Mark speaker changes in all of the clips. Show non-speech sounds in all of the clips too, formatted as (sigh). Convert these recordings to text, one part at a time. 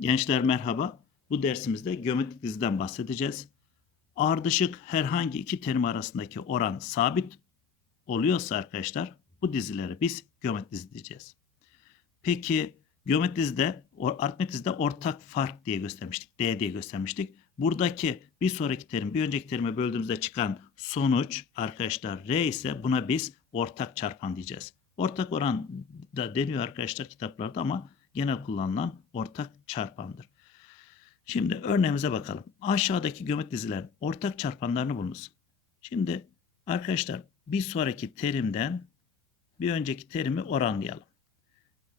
Speaker 1: Gençler merhaba. Bu dersimizde geometrik diziden bahsedeceğiz. Ardışık herhangi iki terim arasındaki oran sabit oluyorsa arkadaşlar bu dizileri biz geometrik dizi diyeceğiz. Peki geometrik dizide, aritmetik dizide ortak fark diye göstermiştik. D diye göstermiştik. Buradaki bir sonraki terim bir önceki terime böldüğümüzde çıkan sonuç arkadaşlar R ise buna biz ortak çarpan diyeceğiz. Ortak oran da deniyor arkadaşlar kitaplarda ama genel kullanılan ortak çarpandır. Şimdi örneğimize bakalım. Aşağıdaki geometrik dizilerin ortak çarpanlarını bulunuz. Şimdi arkadaşlar bir sonraki terimden bir önceki terimi oranlayalım.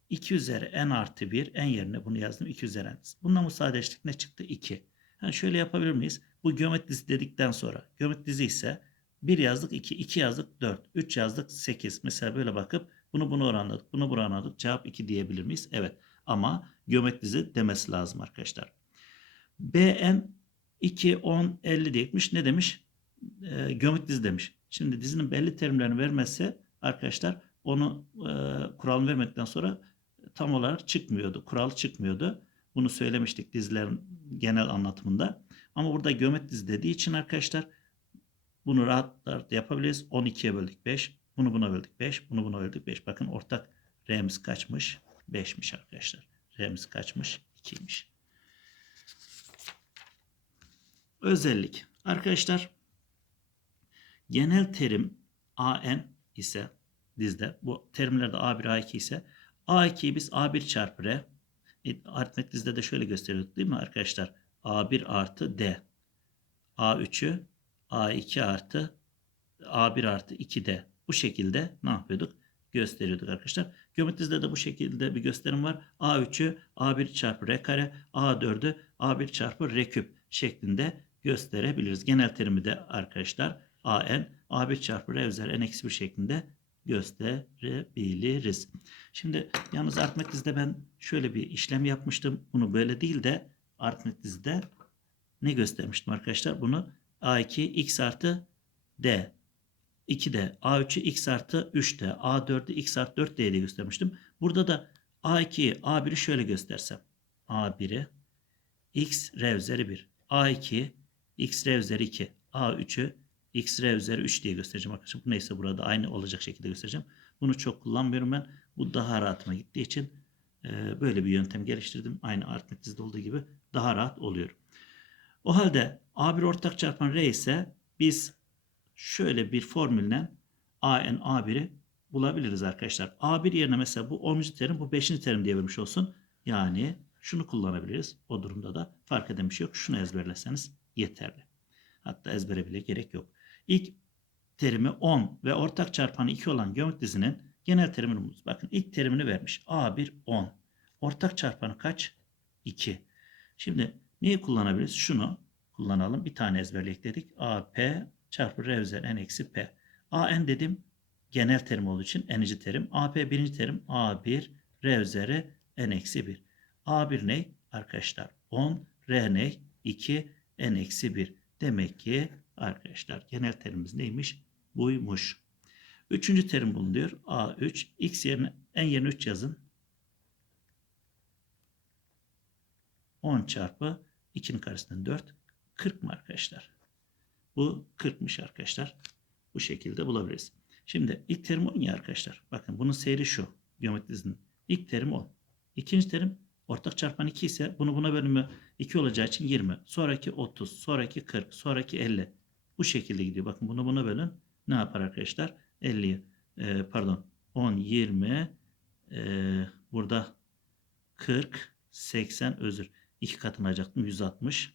Speaker 1: 2 üzeri n artı 1 n yerine bunu yazdım 2 üzeri n. Bununla sadeleştik ne çıktı? 2. Yani şöyle yapabilir miyiz? Bu geometrik dizi dedikten sonra geometrik dizi ise 1 yazdık 2, 2 yazdık 4, 3 yazdık 8. Mesela böyle bakıp bunu bunu oranladık, bunu bunu oranladık. Cevap 2 diyebilir miyiz? Evet. Ama geometrik dizi demesi lazım arkadaşlar. BN 2, 10, 50 diyekmiş. Ne demiş? E, geometrik dizi demiş. Şimdi dizinin belli terimlerini vermezse arkadaşlar onu e, kuralını vermedikten sonra tam olarak çıkmıyordu. Kural çıkmıyordu. Bunu söylemiştik dizilerin genel anlatımında. Ama burada geometrik dizi dediği için arkadaşlar bunu rahat rahat yapabiliriz. 12'ye böldük 5. Bunu buna böldük 5. Bunu buna böldük 5. Bakın ortak R'miz kaçmış? 5'miş arkadaşlar. R'miz kaçmış? 2'ymiş. Özellik. Arkadaşlar genel terim AN ise dizde bu terimlerde A1 A2 ise A2'yi biz A1 çarpı R e, aritmetik dizide de şöyle gösteriyorduk değil mi arkadaşlar? A1 artı D. A3'ü A2 artı A1 artı 2D. Bu şekilde ne yapıyorduk? Gösteriyorduk arkadaşlar. Geometrik dizide de bu şekilde bir gösterim var. A3'ü A1 çarpı R kare, A4'ü A1 çarpı R küp şeklinde gösterebiliriz. Genel terimi de arkadaşlar AN A1 çarpı R üzeri N eksi 1 şeklinde gösterebiliriz. Şimdi yalnız dizide ben şöyle bir işlem yapmıştım. Bunu böyle değil de dizide ne göstermiştim arkadaşlar? Bunu A2 x artı D 2D A3'ü x artı 3D A4'ü x artı 4D diye göstermiştim. Burada da A2'yi A1'i şöyle göstersem A1'i x R üzeri 1 A2'yi x R üzeri 2 A3'ü x R üzeri 3 diye göstereceğim arkadaşlar. Bu neyse burada aynı olacak şekilde göstereceğim. Bunu çok kullanmıyorum ben. Bu daha rahatıma gittiği için e, böyle bir yöntem geliştirdim. Aynı aritmetik dizide olduğu gibi daha rahat oluyor. O halde A1 ortak çarpan R ise biz şöyle bir formülle AN A1'i bulabiliriz arkadaşlar. A1 yerine mesela bu 10. terim bu 5. terim diye vermiş olsun. Yani şunu kullanabiliriz. O durumda da fark eden bir şey yok. Şunu ezberleseniz yeterli. Hatta ezbere bile gerek yok. İlk terimi 10 ve ortak çarpanı 2 olan geometrik dizinin genel terimini bulunuz. Bakın ilk terimini vermiş. A1 10. Ortak çarpanı kaç? 2. Şimdi neyi kullanabiliriz? Şunu kullanalım. Bir tane ezberleyek dedik. AP çarpı R üzeri N eksi P. AN dedim genel terim olduğu için n'inci terim. AP birinci terim A1 R üzeri N eksi 1. A1 ne? Arkadaşlar 10. R ne? 2 N eksi 1. Demek ki arkadaşlar genel terimimiz neymiş? Buymuş. Üçüncü terim bulunuyor. A3. X yerine n yerine 3 yazın. 10 çarpı 2'nin karesinden 4. 40 mı arkadaşlar? Bu 40'mış arkadaşlar. Bu şekilde bulabiliriz. Şimdi ilk terim 10 ya arkadaşlar. Bakın bunun seyri şu. Geometri dizinin. İlk terim 10. İkinci terim ortak çarpan 2 ise bunu buna bölümü 2 olacağı için 20. Sonraki 30. Sonraki 40. Sonraki 50. Bu şekilde gidiyor. Bakın bunu buna bölün. Ne yapar arkadaşlar? 50. E, pardon. 10, 20. E, burada 40, 80 özür. 2 katını alacaktım. 160.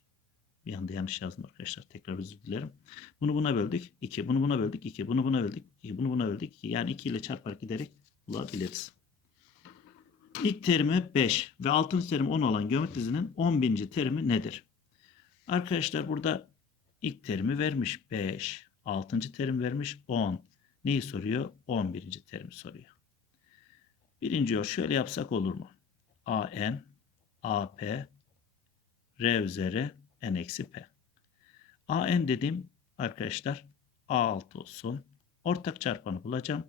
Speaker 1: Bir anda yanlış yazdım arkadaşlar. Tekrar özür dilerim. Bunu buna böldük. 2. Bunu buna böldük. 2. Bunu buna böldük. 2. Bunu buna böldük. 2. Yani 2 ile çarparak giderek bulabiliriz. İlk terimi 5 ve 6. terim 10 olan geometri dizinin 11. terimi nedir? Arkadaşlar burada ilk terimi vermiş 5. 6. terim vermiş 10. Neyi soruyor? 11. terimi soruyor. Birinci yol şöyle yapsak olur mu? AN, AP, R üzeri N eksi P. AN dediğim arkadaşlar A6 olsun. Ortak çarpanı bulacağım.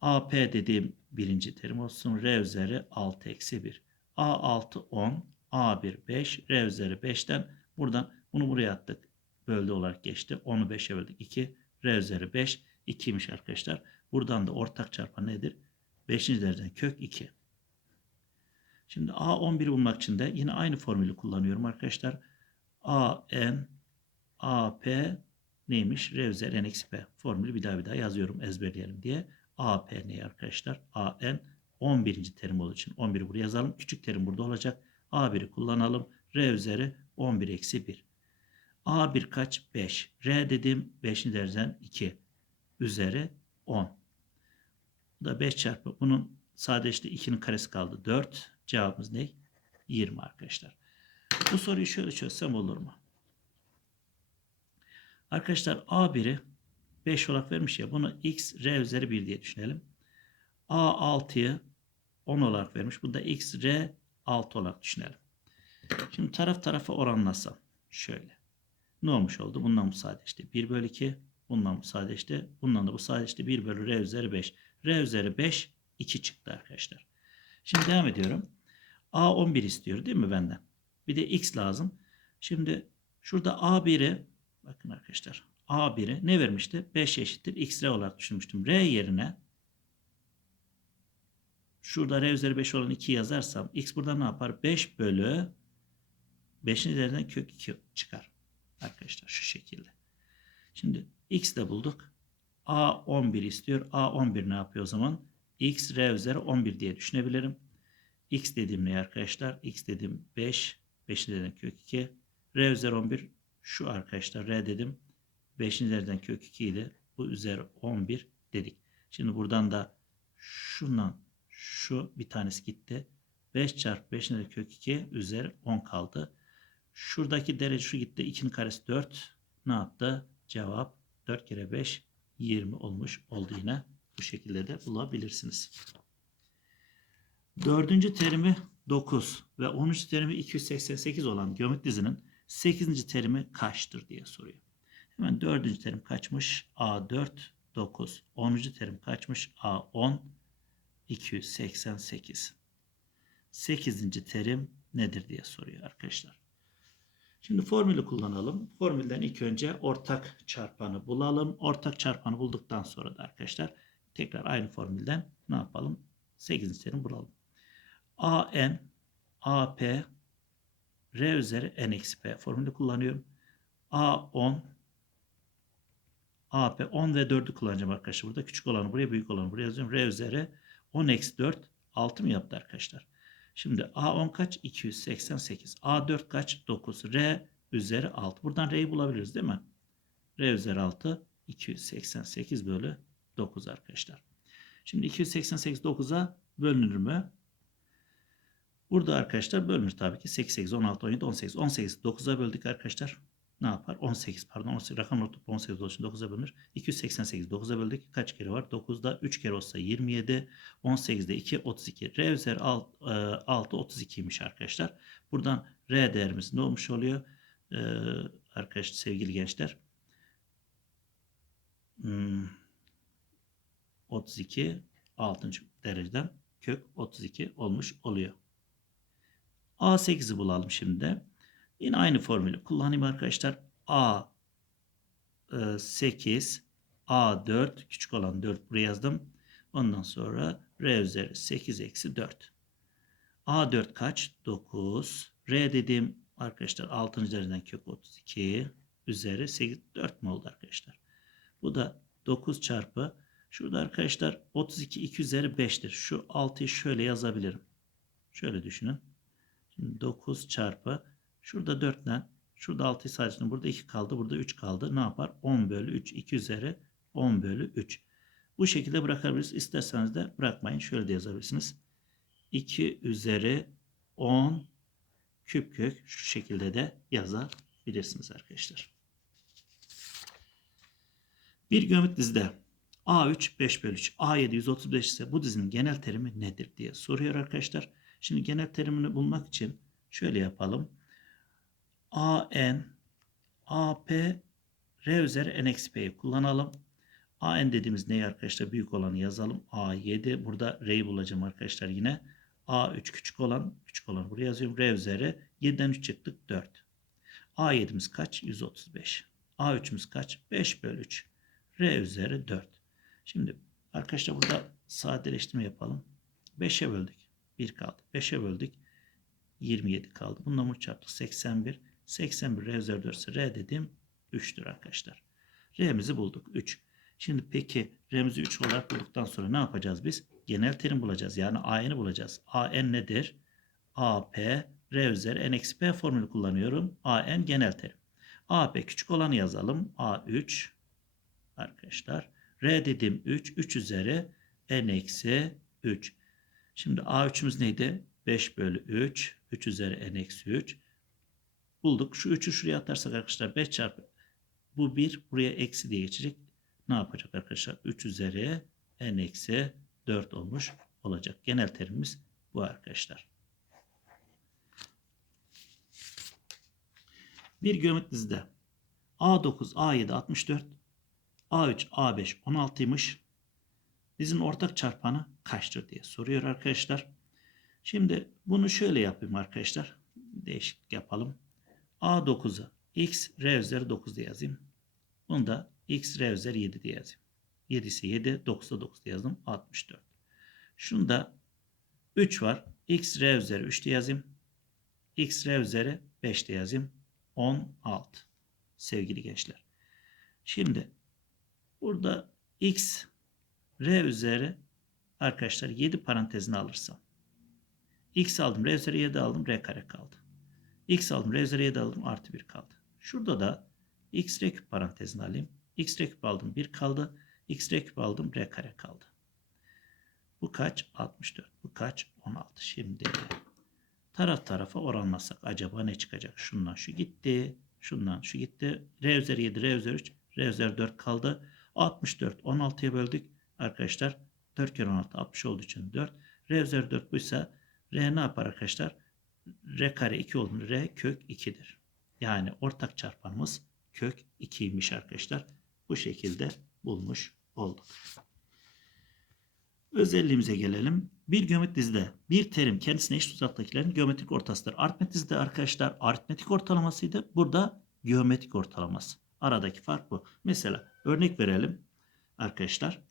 Speaker 1: AP dediğim birinci terim olsun. R üzeri 6 eksi 1. A6 10. A1 5. R üzeri 5'ten buradan bunu buraya attık. Böldü olarak geçti. 10'u 5'e böldük. 2. R üzeri 5. 2'ymiş arkadaşlar. Buradan da ortak çarpan nedir? 5. dereceden kök 2. Şimdi A11'i bulmak için de yine aynı formülü kullanıyorum arkadaşlar. AN AP neymiş? R üzeri N eksi P. Formülü bir daha bir daha yazıyorum ezberleyelim diye. AP ne arkadaşlar? AN 11. terim olduğu için 11'i buraya yazalım. Küçük terim burada olacak. A1'i kullanalım. R üzeri 11 eksi 1. A1 kaç? 5. R dediğim 5. dereceden 2. Üzeri 10. Bu da 5 çarpı. Bunun sadeleşti 2'nin karesi kaldı. 4. Cevabımız ne? 20 arkadaşlar. Bu soruyu şöyle çözsem olur mu? Arkadaşlar A1'i 5 olarak vermiş ya. Bunu x r üzeri 1 diye düşünelim. A6'yı 10 olarak vermiş. Bu da x r 6 olarak düşünelim. Şimdi taraf tarafa oranlasam. Şöyle. Ne olmuş oldu? Bundan bu sadeleşti. 1 bölü 2. Bundan bu sadeleşti. Bundan da bu sadeleşti. 1 bölü r üzeri 5. r üzeri 5 2 çıktı arkadaşlar. Şimdi devam ediyorum. A11 istiyor değil mi benden? Bir de x lazım. Şimdi şurada A1'i bakın arkadaşlar A1'i ne vermişti? 5 eşittir x r olarak düşünmüştüm. R yerine şurada r üzeri 5 olan 2 yazarsam x burada ne yapar? 5 bölü 5'in üzerinden kök 2 çıkar. Arkadaşlar şu şekilde. Şimdi x de bulduk. A11 istiyor. A11 ne yapıyor o zaman? x r üzeri 11 diye düşünebilirim. x dediğim ne arkadaşlar? x dediğim 5. 5'in üzerinden kök 2. r üzeri 11 şu arkadaşlar. r dedim. 5'in üzerinden kök 2 idi. Bu üzeri 11 dedik. Şimdi buradan da şundan şu bir tanesi gitti. 5 çarpı 5'in üzerinden kök 2 üzeri 10 kaldı. Şuradaki derece şu gitti. 2'nin karesi 4. Ne yaptı? Cevap 4 kere 5 20 olmuş oldu yine. Bu şekilde de bulabilirsiniz. Dördüncü terimi 9 ve 10. terimi 288 olan geometri dizinin 8. terimi kaçtır diye soruyor. Hemen dördüncü terim kaçmış? A4 9. 10. terim kaçmış? A10 288. 8. terim nedir diye soruyor arkadaşlar. Şimdi formülü kullanalım. Formülden ilk önce ortak çarpanı bulalım. Ortak çarpanı bulduktan sonra da arkadaşlar tekrar aynı formülden ne yapalım? 8. terim bulalım. AN, AP, R üzeri N eksi P formülü kullanıyorum. A10, AP 10 ve 4'ü kullanacağım arkadaşlar. Burada küçük olanı buraya büyük olanı buraya yazıyorum. R üzeri 10 eksi 4 6 mı yaptı arkadaşlar? Şimdi A10 kaç? 288. A4 kaç? 9. R üzeri 6. Buradan R'yi bulabiliriz değil mi? R üzeri 6 288 bölü 9 arkadaşlar. Şimdi 288 9'a bölünür mü? Burada arkadaşlar bölünür tabii ki. 8, 8, 16, 17, 18. 18 9'a böldük arkadaşlar. Ne yapar? 18 pardon. 18, rakam notu 18 olduğu için 9'a bölünür. 288 9'a böldük. Kaç kere var? 9'da 3 kere olsa 27. 18'de 2 32. R üzeri 6, 6 32'ymiş arkadaşlar. Buradan R değerimiz ne olmuş oluyor? Ee, arkadaşlar sevgili gençler. Hmm, 32 6. dereceden kök 32 olmuş oluyor. A8'i bulalım şimdi. Yine aynı formülü kullanayım arkadaşlar. A 8 A4 küçük olan 4 buraya yazdım. Ondan sonra R üzeri 8 eksi 4. A4 kaç? 9. R dediğim arkadaşlar 6. dereceden kök 32 üzeri 8 4 mi oldu arkadaşlar? Bu da 9 çarpı şurada arkadaşlar 32 2 üzeri 5'tir. Şu 6'yı şöyle yazabilirim. Şöyle düşünün. Şimdi 9 çarpı şurada 4 ile şurada 6'yı sadece burada 2 kaldı. Burada 3 kaldı. Ne yapar? 10 bölü 3 2 üzeri 10 bölü 3. Bu şekilde bırakabiliriz. İsterseniz de bırakmayın. Şöyle de yazabilirsiniz. 2 üzeri 10 küp kök şu şekilde de yazabilirsiniz arkadaşlar. Bir geometri dizide A3 5 bölü 3 A7 135 ise bu dizinin genel terimi nedir diye soruyor arkadaşlar. Şimdi genel terimini bulmak için şöyle yapalım. AN, AP, R üzeri N eksi P'yi kullanalım. AN dediğimiz neyi arkadaşlar? Büyük olanı yazalım. A7. Burada R'yi bulacağım arkadaşlar yine. A3 küçük olan küçük olan buraya yazıyorum. R üzeri 7'den 3 çıktık 4. A7'miz kaç? 135. A3'ümüz kaç? 5 bölü 3. R üzeri 4. Şimdi arkadaşlar burada sadeleştirme yapalım. 5'e böldük. 1 kaldı. 5'e böldük. 27 kaldı. Bununla mı çarptık? 81. 81 R üzeri 4 ise R dedim 3'tür arkadaşlar. R'mizi bulduk. 3. Şimdi peki R'mizi 3 olarak bulduktan sonra ne yapacağız biz? Genel terim bulacağız. Yani AN'i bulacağız. AN nedir? AP R üzeri N eksi P formülü kullanıyorum. AN genel terim. AP küçük olanı yazalım. A3 arkadaşlar. R dedim 3. 3 üzeri N eksi 3. Şimdi A3'ümüz neydi? 5 bölü 3. 3 üzeri N eksi 3. Bulduk. Şu 3'ü şuraya atarsak arkadaşlar 5 çarpı bu 1 buraya eksi diye geçecek. Ne yapacak arkadaşlar? 3 üzeri N eksi 4 olmuş olacak. Genel terimimiz bu arkadaşlar. Bir geometri dizide A9, A7, 64, A3, A5, 16'ymış. Dizinin ortak çarpanı kaçtır diye soruyor arkadaşlar. Şimdi bunu şöyle yapayım arkadaşlar. Değişiklik yapalım. A9'u x r üzeri 9 diye yazayım. Bunu da x r üzeri 7 diye yazayım. 7 ise 7, 9'da 9 diye yazdım. 64. Şunda 3 var. x r üzeri 3 diye yazayım. x r üzeri 5 diye yazayım. 16. Sevgili gençler. Şimdi burada x r üzeri arkadaşlar 7 parantezine alırsam x aldım r üzeri 7 aldım r kare kaldı. x aldım r üzeri 7 aldım artı 1 kaldı. Şurada da x r küp parantezine alayım. x r küp aldım 1 kaldı. x r küp aldım r kare kaldı. Bu kaç? 64. Bu kaç? 16. Şimdi taraf tarafa oranlasak acaba ne çıkacak? Şundan şu gitti. Şundan şu gitti. R üzeri 7, R üzeri 3, R üzeri 4 kaldı. 64, 16'ya böldük. Arkadaşlar 4 kere 16, 60 olduğu için 4. R üzeri 4 buysa R ne yapar arkadaşlar? R kare 2 olduğunda R kök 2'dir. Yani ortak çarpanımız kök 2'ymiş arkadaşlar. Bu şekilde bulmuş olduk. Özelliğimize gelelim. Bir geometri dizide bir terim kendisine eşit uzaktakilerin geometrik ortasıdır. Aritmetik dizide arkadaşlar aritmetik ortalamasıydı. Burada geometrik ortalaması. Aradaki fark bu. Mesela örnek verelim arkadaşlar.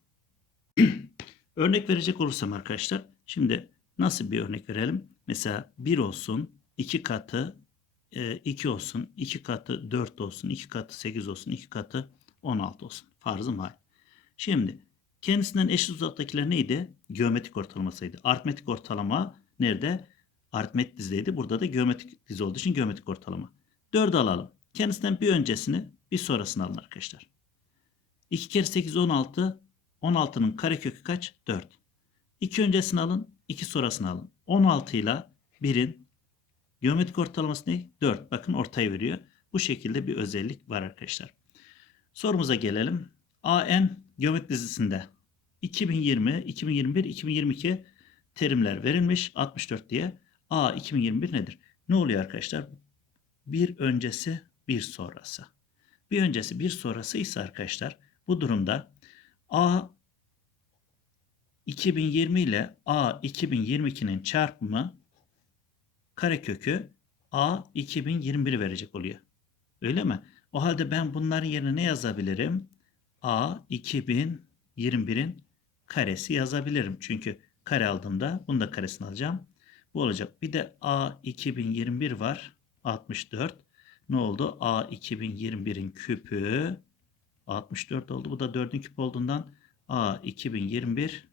Speaker 1: (clears throat) örnek verecek olursam arkadaşlar. Şimdi nasıl bir örnek verelim? Mesela 1 olsun, 2 katı 2 olsun, 2 katı 4 olsun, 2 katı 8 olsun, 2 katı 16 olsun. Farzım var. Şimdi kendisinden eşit uzaktakiler neydi? Geometrik ortalamasıydı. Aritmetik ortalama nerede? Aritmetik dizideydi. Burada da geometrik dizi olduğu için geometrik ortalama. 4'ü alalım. Kendisinden bir öncesini bir sonrasını alın arkadaşlar. 2 kere 8 16. 16'nın karekökü kaç? 4. 2 öncesini alın. 2 sonrasını alın. 16 ile 1'in geometrik ortalaması ne? 4. Bakın ortaya veriyor. Bu şekilde bir özellik var arkadaşlar. Sorumuza gelelim. AN geometri dizisinde 2020, 2021, 2022 terimler verilmiş 64 diye. A 2021 nedir? Ne oluyor arkadaşlar? Bir öncesi, bir sonrası. Bir öncesi, bir sonrası ise arkadaşlar bu durumda A 2020 ile A 2022'nin çarpımı karekökü A 2021 verecek oluyor. Öyle mi? O halde ben bunların yerine ne yazabilirim? A 2021'in karesi yazabilirim. Çünkü kare aldığımda bunu da karesini alacağım. Bu olacak. Bir de A 2021 var. 64. Ne oldu? A 2021'in küpü 64 oldu. Bu da 4'ün küpü olduğundan A 2021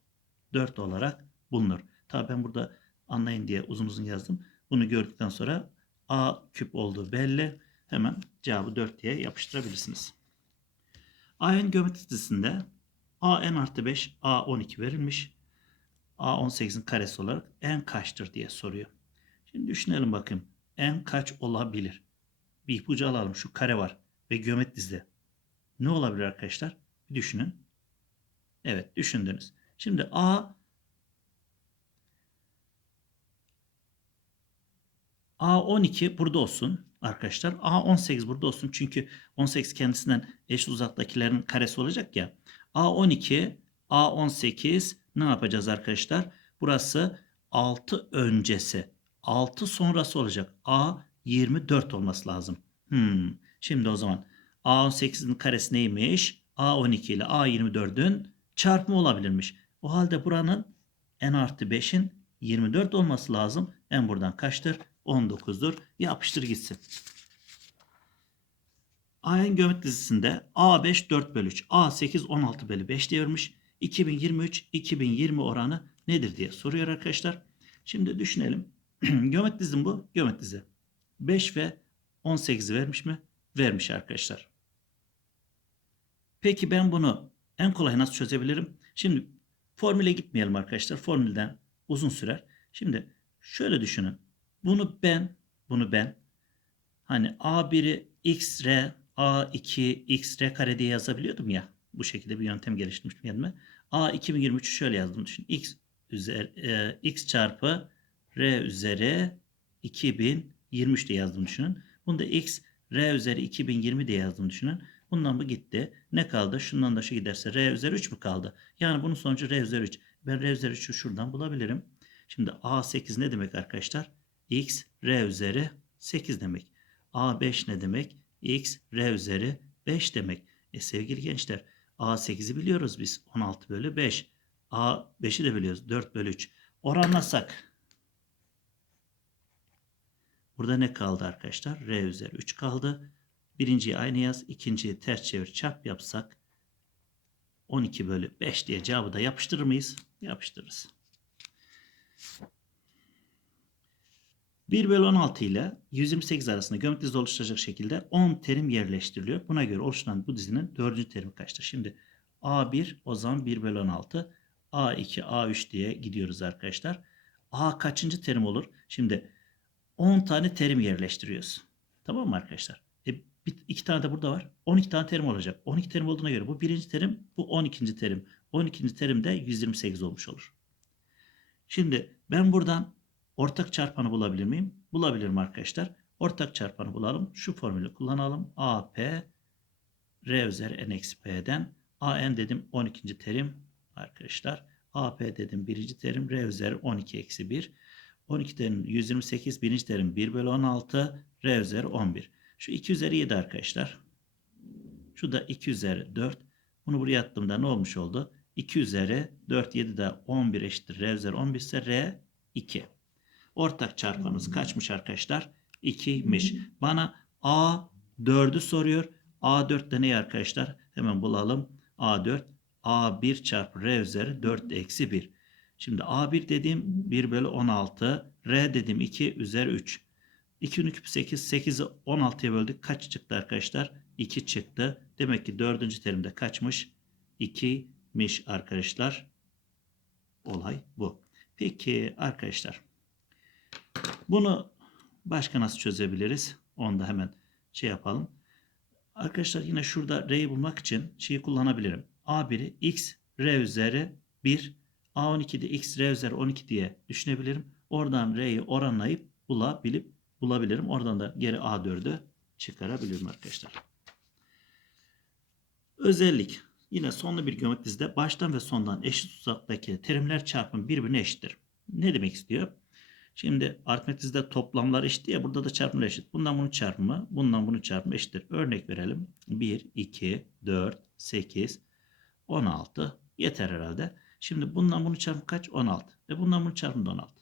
Speaker 1: 4 olarak bulunur. Tabii ben burada anlayın diye uzun uzun yazdım. Bunu gördükten sonra A küp olduğu belli. Hemen cevabı 4 diye yapıştırabilirsiniz. AN geometri dizisinde AN artı 5 A12 verilmiş. A18'in karesi olarak n kaçtır diye soruyor. Şimdi düşünelim bakın. n kaç olabilir? Bir ipucu alalım. Şu kare var ve geometri dizide. Ne olabilir arkadaşlar? Bir düşünün. Evet düşündünüz. Şimdi A A12 burada olsun arkadaşlar. A18 burada olsun. Çünkü 18 kendisinden eşit uzaktakilerin karesi olacak ya. A12, A18 ne yapacağız arkadaşlar? Burası 6 öncesi. 6 sonrası olacak. A 24 olması lazım. Hmm. Şimdi o zaman A 18'in karesi neymiş? A 12 ile A 24'ün çarpımı olabilirmiş. O halde buranın n artı 5'in 24 olması lazım. n buradan kaçtır? 19'dur. Yapıştır gitsin. A'nın geometri dizisinde A5 4 bölü 3, A8 16 bölü 5 diyormuş. 2023-2020 oranı nedir diye soruyor arkadaşlar. Şimdi düşünelim. (clears throat) geometri dizim bu. Geometri dizi. 5 ve 18'i vermiş mi? Vermiş arkadaşlar. Peki ben bunu en kolay nasıl çözebilirim? Şimdi formüle gitmeyelim arkadaşlar. Formülden uzun sürer. Şimdi şöyle düşünün. Bunu ben, bunu ben hani A1'i x r A2 x r kare diye yazabiliyordum ya. Bu şekilde bir yöntem geliştirmiştim kendime. A 2023'ü şöyle yazdım düşün. x üzeri e, x çarpı r üzeri 2023 diye yazdım düşünün. Bunu da x r üzeri 2020 diye yazdım düşünün. Bundan bu gitti. Ne kaldı? Şundan da şu giderse r üzeri 3 mü kaldı? Yani bunun sonucu r üzeri 3. Ben r üzeri 3'ü şuradan bulabilirim. Şimdi a8 ne demek arkadaşlar? x r üzeri 8 demek. a5 ne demek? x r üzeri 5 demek. E sevgili gençler a8'i biliyoruz biz. 16 bölü 5. a5'i de biliyoruz. 4 bölü 3. Oranlasak. Burada ne kaldı arkadaşlar? r üzeri 3 kaldı. Birinciyi aynı yaz. ikinciyi ters çevir çarp yapsak 12 bölü 5 diye cevabı da yapıştırır mıyız? Yapıştırırız. 1 bölü 16 ile 128 arasında geometri dizi oluşturacak şekilde 10 terim yerleştiriliyor. Buna göre oluşturan bu dizinin 4. terimi kaçtır? Şimdi A1 o zaman 1 bölü 16. A2, A3 diye gidiyoruz arkadaşlar. A kaçıncı terim olur? Şimdi 10 tane terim yerleştiriyoruz. Tamam mı arkadaşlar? Bir, iki tane de burada var. 12 tane terim olacak. 12 terim olduğuna göre bu birinci terim, bu 12. terim. 12. terim de 128 olmuş olur. Şimdi ben buradan ortak çarpanı bulabilir miyim? Bulabilirim arkadaşlar. Ortak çarpanı bulalım. Şu formülü kullanalım. AP R üzeri n eksi P'den AN dedim 12. terim arkadaşlar. AP dedim birinci terim R üzeri 12 eksi 1. 12 terim 128 birinci terim 1 bölü 16 R üzeri 11. Şu 2 üzeri 7 arkadaşlar. Şu da 2 üzeri 4. Bunu buraya attığımda ne olmuş oldu? 2 üzeri 4 7 de 11 eşittir. R üzeri 11 ise R 2. Ortak çarpanımız kaçmış arkadaşlar? 2'ymiş. Bana A 4'ü soruyor. A4 de ne arkadaşlar? Hemen bulalım. A4 A1 çarpı R üzeri 4 eksi 1. Şimdi A1 dediğim 1 bölü 16. R dediğim 2 üzeri 3. 2'nin küpü 8. 8'i 16'ya böldük. Kaç çıktı arkadaşlar? 2 çıktı. Demek ki 4. terimde kaçmış? 2'miş arkadaşlar. Olay bu. Peki arkadaşlar. Bunu başka nasıl çözebiliriz? Onu da hemen şey yapalım. Arkadaşlar yine şurada R'yi bulmak için şeyi kullanabilirim. A1'i x R üzeri 1 A12'de x R üzeri 12 diye düşünebilirim. Oradan R'yi oranlayıp bulabilip bulabilirim. Oradan da geri A4'ü çıkarabilirim arkadaşlar. Özellik. Yine sonlu bir geometri dizide baştan ve sondan eşit uzaktaki terimler çarpımı birbirine eşittir. Ne demek istiyor? Şimdi aritmetik dizide toplamlar eşit ya burada da çarpımlar eşit. Bundan bunun çarpımı, bundan bunun çarpımı eşittir. Örnek verelim. 1, 2, 4, 8, 16 yeter herhalde. Şimdi bundan bunun çarpımı kaç? 16. Ve bundan bunun çarpımı da 16.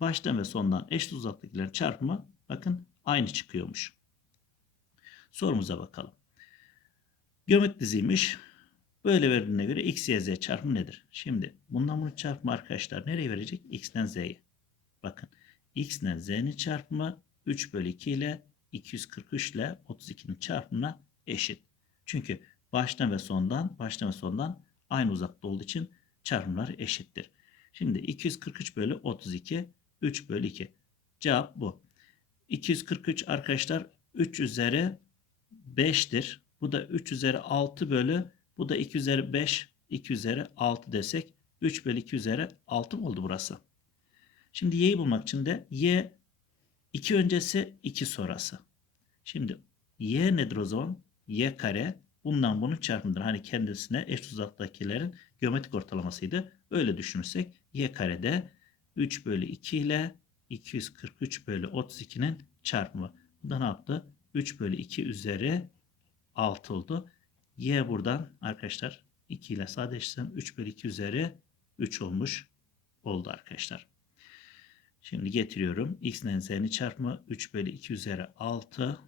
Speaker 1: Baştan ve sondan eşit uzaklıkların çarpımı bakın aynı çıkıyormuş. Sorumuza bakalım. Geometri diziymiş. Böyle verdiğine göre x, y, z çarpımı nedir? Şimdi bundan bunun çarpımı arkadaşlar nereye verecek? x'ten z'ye. Bakın x ile z'nin çarpımı 3 bölü 2 ile 243 ile 32'nin çarpımına eşit. Çünkü baştan ve sondan baştan ve sondan aynı uzakta olduğu için çarpımlar eşittir. Şimdi 243 bölü 32 3 bölü 2. Cevap bu. 243 arkadaşlar 3 üzeri 5'tir. Bu da 3 üzeri 6 bölü bu da 2 üzeri 5 2 üzeri 6 desek 3 bölü 2 üzeri 6 mı oldu burası? Şimdi y'yi bulmak için de y 2 öncesi 2 sonrası. Şimdi y nedir o zaman? y kare bundan bunun çarpımıdır. Hani kendisine eş uzaktakilerin geometrik ortalamasıydı. Öyle düşünürsek y karede 3 bölü 2 ile 243 bölü 32'nin çarpımı. Bu da ne yaptı? 3 bölü 2 üzeri 6 oldu. Y buradan arkadaşlar 2 ile sadeleştirsem 3 bölü 2 üzeri 3 olmuş oldu arkadaşlar. Şimdi getiriyorum. X ile Z'nin çarpımı 3 bölü 2 üzeri 6.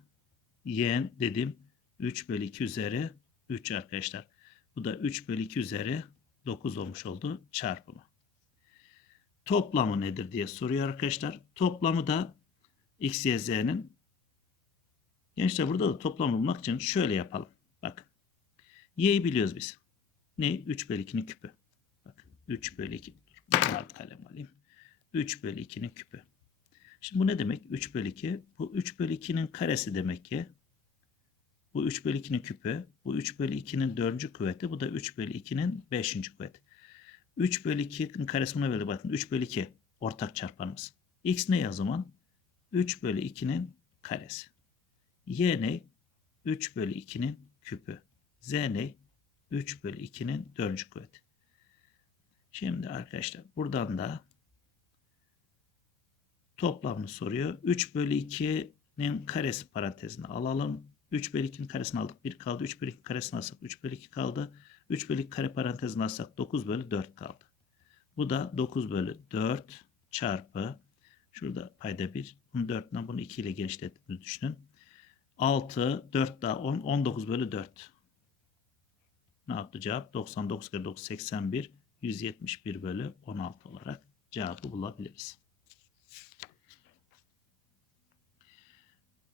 Speaker 1: Y dedim 3 bölü 2 üzeri 3 arkadaşlar. Bu da 3 bölü 2 üzeri 9 olmuş oldu çarpımı. Toplamı nedir diye soruyor arkadaşlar. Toplamı da X, Y, Z'nin Gençler burada da toplamı bulmak için şöyle yapalım. Bakın. Y'yi biliyoruz biz. Ne? 3 bölü 2'nin küpü. Bakın 3 bölü 2. Dur, mavi kalem alayım. 3 bölü 2'nin küpü. Şimdi bu ne demek? 3 bölü 2. Bu 3 bölü 2'nin karesi demek ki. Bu 3 bölü 2'nin küpü. Bu 3 bölü 2'nin 4. kuvveti. Bu da 3 bölü 2'nin 5. kuvveti. 3 bölü 2'nin karesi buna böyle bakın. 3 bölü 2 ortak çarpanımız. X ne ya zaman? 3 bölü 2'nin karesi. Y ne? 3 bölü 2'nin küpü. Z ne? 3 bölü 2'nin 4. kuvveti. Şimdi arkadaşlar buradan da toplamını soruyor. 3 bölü 2'nin karesi parantezine alalım. 3 bölü 2'nin karesini aldık. 1 kaldı. 3 bölü 2 karesini alsak 3 bölü 2 kaldı. 3 bölü 2 kare parantezine alsak 9 bölü 4 kaldı. Bu da 9 bölü 4 çarpı şurada payda 1. Bunu 4'ten bunu 2 ile genişlettiğimizi düşünün. 6, 4 daha 10, 19 bölü 4. Ne yaptı cevap? 99 kere 9, 81, 171 bölü 16 olarak cevabı bulabiliriz.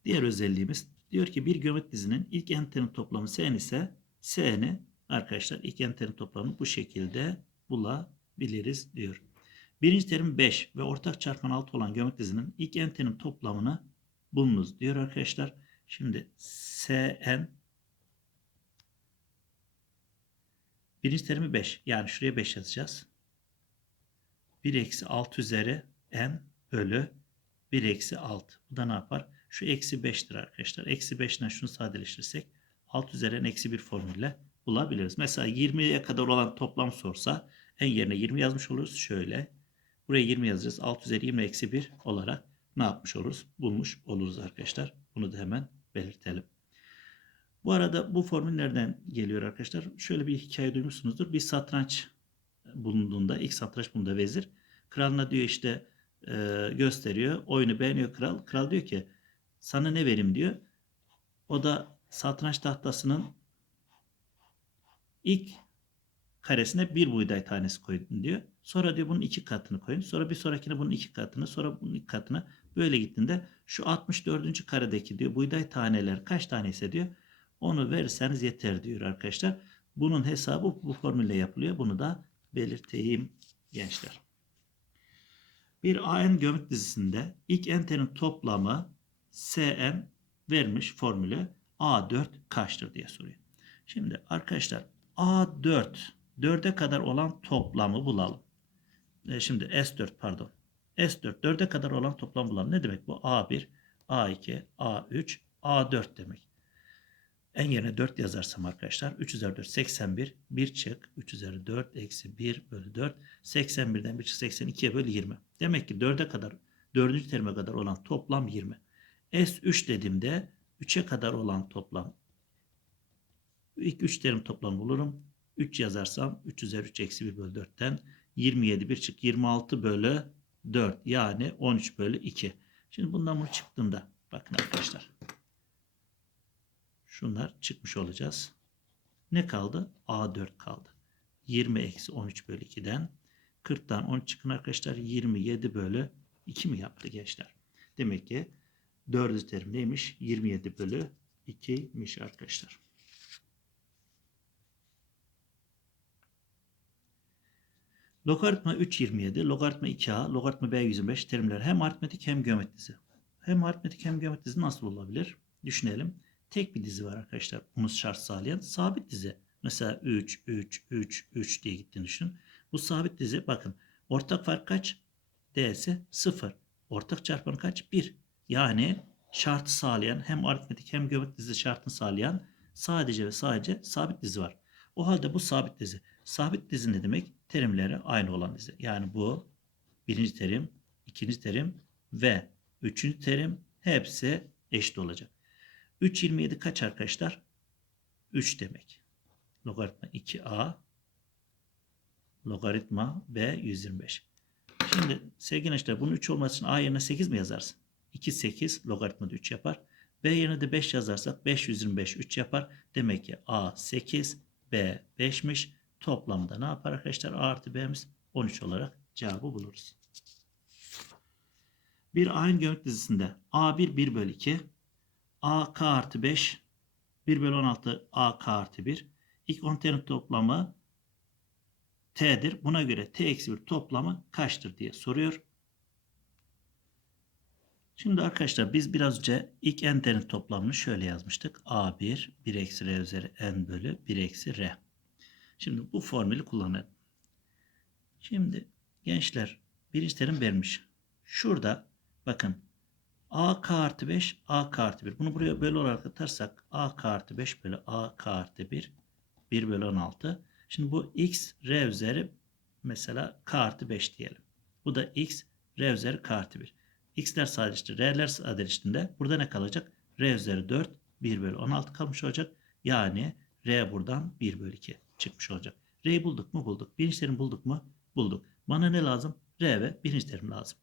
Speaker 1: Diğer özelliğimiz diyor ki bir geometri dizinin ilk enterin toplamı S'nin ise S'ni arkadaşlar ilk enterin toplamını bu şekilde bulabiliriz diyor. Birinci terim 5 ve ortak çarpan 6 olan geometri dizinin ilk enterin toplamını bulunuz diyor arkadaşlar. Şimdi Sn birinci terimi 5. Yani şuraya 5 yazacağız. 1 eksi 6 üzeri n bölü 1 eksi 6. Bu da ne yapar? Şu eksi 5'tir arkadaşlar. Eksi 5'den şunu sadeleştirirsek 6 üzeri n eksi 1 formülle bulabiliriz. Mesela 20'ye kadar olan toplam sorsa en yerine 20 yazmış oluruz. Şöyle. Buraya 20 yazacağız. 6 üzeri 20 eksi 1 olarak ne yapmış oluruz? Bulmuş oluruz arkadaşlar. Bunu da hemen belirtelim. Bu arada bu formül nereden geliyor arkadaşlar? Şöyle bir hikaye duymuşsunuzdur. Bir satranç bulunduğunda, ilk satranç bulunduğunda vezir. Kralına diyor işte e, gösteriyor. Oyunu beğeniyor kral. Kral diyor ki sana ne vereyim diyor. O da satranç tahtasının ilk karesine bir buğday tanesi koydun diyor. Sonra diyor bunun iki katını koyun. Sonra bir sonrakine bunun iki katını. Sonra bunun iki katını. Böyle gittiğinde şu 64. karedeki diyor buğday taneler kaç tane ise diyor. Onu verirseniz yeter diyor arkadaşlar. Bunun hesabı bu formülle yapılıyor. Bunu da belirteyim gençler. Bir AN geometri dizisinde ilk enterin toplamı SN vermiş formülü A4 kaçtır diye soruyor. Şimdi arkadaşlar A4 4'e kadar olan toplamı bulalım. E, şimdi S4 pardon. S4 4'e kadar olan toplam bulalım. Ne demek bu? A1, A2, A3, A4 demek. En yerine 4 yazarsam arkadaşlar 3 üzeri 4 81 1 çık 3 üzeri 4 eksi 1 bölü 4 81'den 1 çık 82'ye bölü 20. Demek ki 4'e kadar 4. terime kadar olan toplam 20. S3 dediğimde 3'e kadar olan toplam ilk 3 terim toplam bulurum. 3 yazarsam 3 üzeri 3 eksi 1 bölü 4'ten 27 bir çık 26 bölü 4 yani 13 bölü 2. Şimdi bundan bunu çıktığında bakın arkadaşlar. Şunlar çıkmış olacağız. Ne kaldı? A4 kaldı. 20 eksi 13 bölü 2'den 40'tan 13 çıkın arkadaşlar. 27 bölü 2 mi yaptı gençler? Demek ki 4. terim neymiş? 27 bölü 2'miş arkadaşlar. Logaritma 3.27, logaritma 2a, logaritma b125 terimler hem aritmetik hem geometri. Hem aritmetik hem geometri dizi nasıl olabilir? Düşünelim. Tek bir dizi var arkadaşlar. Bunu şart sağlayan sabit dizi. Mesela 3, 3, 3, 3 diye gittiğini düşünün. Bu sabit dizi bakın. Ortak fark kaç? D'si 0. Ortak çarpanı kaç? 1. Yani şartı sağlayan hem aritmetik hem geometri dizi şartını sağlayan sadece ve sadece sabit dizi var. O halde bu sabit dizi. Sabit dizi ne demek? Terimleri aynı olan dizi. Yani bu birinci terim, ikinci terim ve üçüncü terim hepsi eşit olacak. 3 27 kaç arkadaşlar? 3 demek. Logaritma 2a logaritma b 125. Şimdi sevgili gençler bunun 3 olması için a yerine 8 mi yazarsın? 2 8 logaritmada 3 yapar. B yerine de 5 yazarsak 5 125 3 yapar. Demek ki A 8 B 5'miş. Toplamda ne yapar arkadaşlar? A artı B'miz 13 olarak cevabı buluruz. Bir aynı gömlek dizisinde A1 1 bölü 2 AK artı 5 1 bölü 16 AK artı 1 İlk 10 terim toplamı T'dir. Buna göre T eksi 1 toplamı kaçtır diye soruyor. Şimdi arkadaşlar biz biraz önce ilk n terin toplamını şöyle yazmıştık. A1 1 eksi R üzeri n bölü 1 eksi R. Şimdi bu formülü kullanalım. Şimdi gençler birinci terim vermiş. Şurada bakın AK artı 5 AK artı 1. Bunu buraya bölü olarak atarsak AK artı 5 bölü AK artı 1 1 bölü 16. Şimdi bu x R üzeri mesela K artı 5 diyelim. Bu da x R üzeri K artı 1. X'ler sadeleşti. R'ler sadeleştiğinde burada ne kalacak? R üzeri 4 1 bölü 16 kalmış olacak. Yani R buradan 1 bölü 2 çıkmış olacak. R'yi bulduk mu? Bulduk. Birinci terim bulduk mu? Bulduk. Bana ne lazım? R ve birinci terim lazım.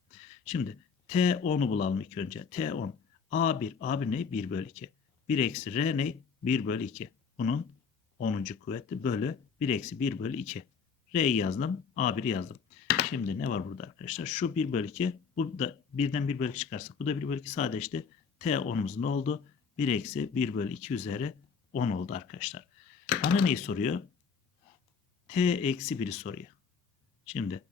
Speaker 1: Şimdi T10'u bulalım ilk önce. T10. A1. A1 ne? 1 bölü 2. 1 eksi R ne? 1 bölü 2. Bunun 10. kuvveti bölü 1 eksi 1 bölü 2. R'yi yazdım. A1'i yazdım. Şimdi ne var burada arkadaşlar? Şu 1 bölü 2. Bu da 1'den 1 bölü 2 çıkarsak. Bu da 1 bölü 2 sadeleşti. T 10'umuz ne oldu? 1 eksi 1 bölü 2 üzeri 10 oldu arkadaşlar. Bana neyi soruyor? T eksi 1'i soruyor. Şimdi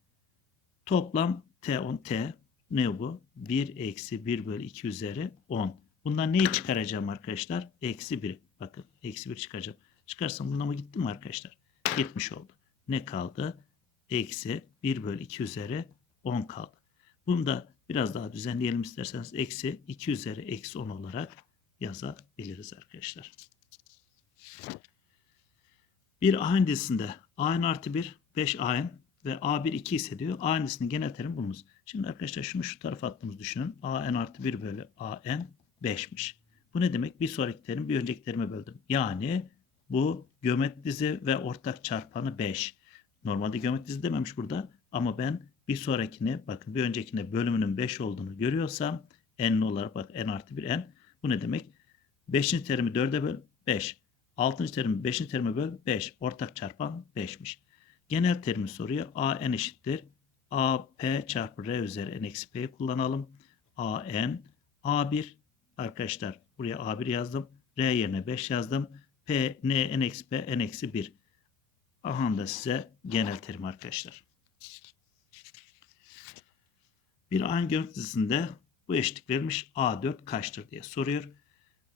Speaker 1: toplam T 10 T ne bu? 1 eksi 1 bölü 2 üzeri 10. Bundan neyi çıkaracağım arkadaşlar? Eksi 1. Bakın eksi 1 çıkaracağım. Çıkarsam bundan mı gitti mi arkadaşlar? Gitmiş oldu. Ne kaldı? Eksi 1 bölü 2 üzeri 10 kaldı. Bunu da biraz daha düzenleyelim isterseniz. Eksi 2 üzeri eksi 10 olarak yazabiliriz arkadaşlar. Bir A dizisinde A'nın artı 1 5 A'nın ve A1 2 ise diyor. A dizisinin genel terim bulunuz. Şimdi arkadaşlar şunu şu tarafa attığımızı düşünün. AN artı 1 bölü AN 5'miş. Bu ne demek? Bir sonraki terim bir önceki terime böldüm. Yani bu geometri ve ortak çarpanı 5. Normalde geometri dizi dememiş burada. Ama ben bir sonrakine bakın bir öncekine bölümünün 5 olduğunu görüyorsam n olarak bak n artı 1 n. Bu ne demek? 5. terimi 4'e böl 5. 6. terimi 5. terime böl 5. Ortak çarpan 5'miş. Genel terimi soruyor. a n eşittir. a p çarpı r üzeri n eksi p'yi kullanalım. a n a1 arkadaşlar buraya a1 yazdım. r yerine 5 yazdım. p n n eksi p n eksi 1. Aha da size genel terim arkadaşlar. Bir geometri dizisinde bu eşitlik verilmiş A4 kaçtır diye soruyor.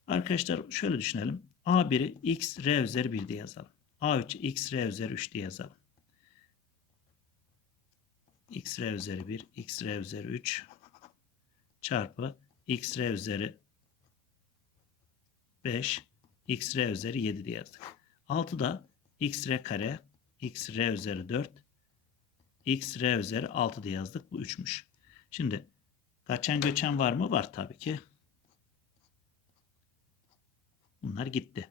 Speaker 1: Arkadaşlar şöyle düşünelim. A1'i x r üzeri 1 diye yazalım. A3'ü x r üzeri 3 diye yazalım. x r üzeri 1, x r üzeri 3 çarpı x r üzeri 5, x r üzeri 7 diye yazdık. 6 da x r kare x r üzeri 4 x r üzeri 6 diye yazdık. Bu 3'müş. Şimdi kaçan göçen var mı? Var tabii ki. Bunlar gitti.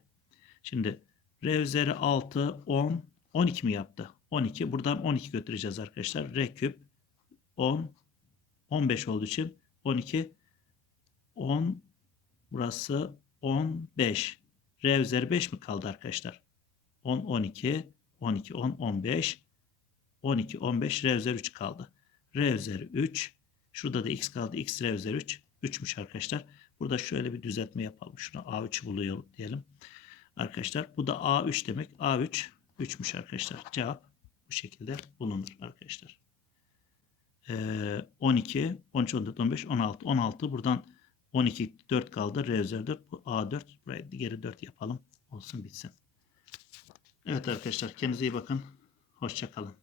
Speaker 1: Şimdi r üzeri 6 10 12 mi yaptı? 12. Buradan 12 götüreceğiz arkadaşlar. r küp 10 15 olduğu için 12 10 burası 15. R üzeri 5 mi kaldı arkadaşlar? 10, 12, 12, 10, 15, 12, 15, R üzeri 3 kaldı. R üzeri 3. Şurada da X kaldı. X R üzeri 3. 3'müş arkadaşlar. Burada şöyle bir düzeltme yapalım. Şuna A3 buluyor diyelim. Arkadaşlar bu da A3 demek. A3 3'müş arkadaşlar. Cevap bu şekilde bulunur arkadaşlar. Ee, 12, 13, 14, 15, 16. 16 buradan 12, 4 kaldı. R üzeri 4. Bu A4. Buraya geri 4 yapalım. Olsun bitsin. Evet arkadaşlar kendinize iyi bakın. Hoşçakalın.